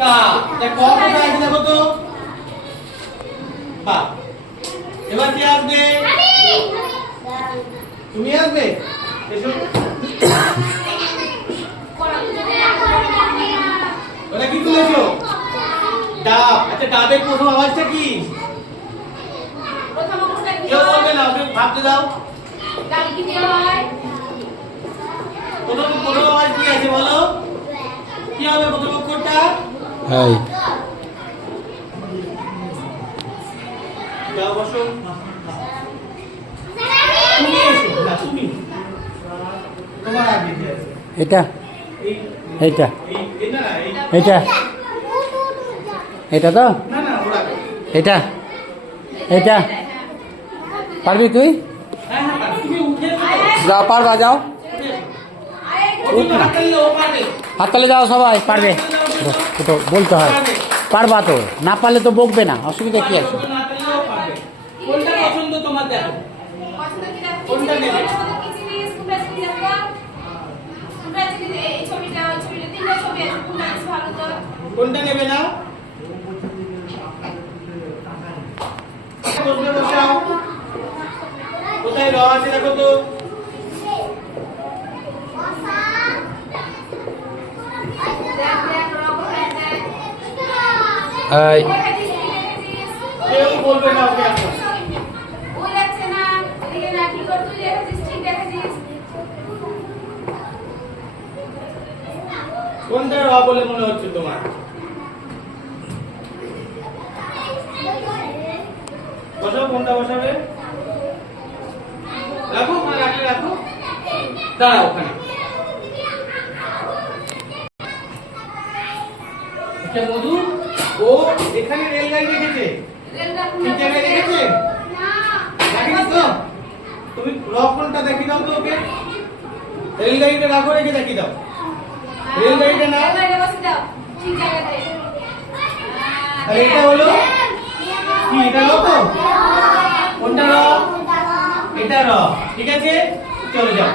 কা ক কোথায় আছে দেখো তো। বা এবার কে আসবে? তুমি আসবে। এসো। ওটা কি তুলেছো? ডাব। আচ্ছা ডাবের প্রথম আওয়াজটা কি? কেউ বলবে না, ওকে ভাবতে দাও। প্রথম আওয়াজ কি আছে বলো? কি হবে প্রথম অক্ষরটা? এই যাও বসো। তুমি এসো না, তুমি তোমার আগে কি আছে? এটা এইটা এই না এটা এটা তো না না ওরা এটা এটা পারবি তুই? হ্যাঁ হ্যাঁ তুমি উঠে যাও, পারবা, যাও, উঠ না। ও পারবে। হাততালি যাও, সবাই পারবে। তো বলতে হয় পারবা, তো না পারলে তো বকবে না, অসুবিধা কি আছে? না পারলেও পারবে। কোনটা পছন্দ তোমার দেখো? কোনটা নেবে? কোনটা নেবে না? বসে বসাও। কোথায় র আছে দেখো তো। এই কেউ বলবে না ওকে এখন। কোনটা র বলে মনে হচ্ছে তোমার? বসাও, কোনটা বসাবে? রাখো, রাখলে রাখো। দাঁড়াও ওখানে। আচ্ছা মধু, ও এখানে রেলগাড়ি রেখেছে। ঠিক জায়গায় রেখেছে? রাখিনি তো? তুমি রকমটা দেখি দাও তো ওকে। রেলগাড়িটা রাখো, রেখে দেখি দাও। রেলগাড়িটা না, আর এটা হলো কি? এটা র তো? কোনটা র? এটা র। ঠিক আছে, চলে যাও।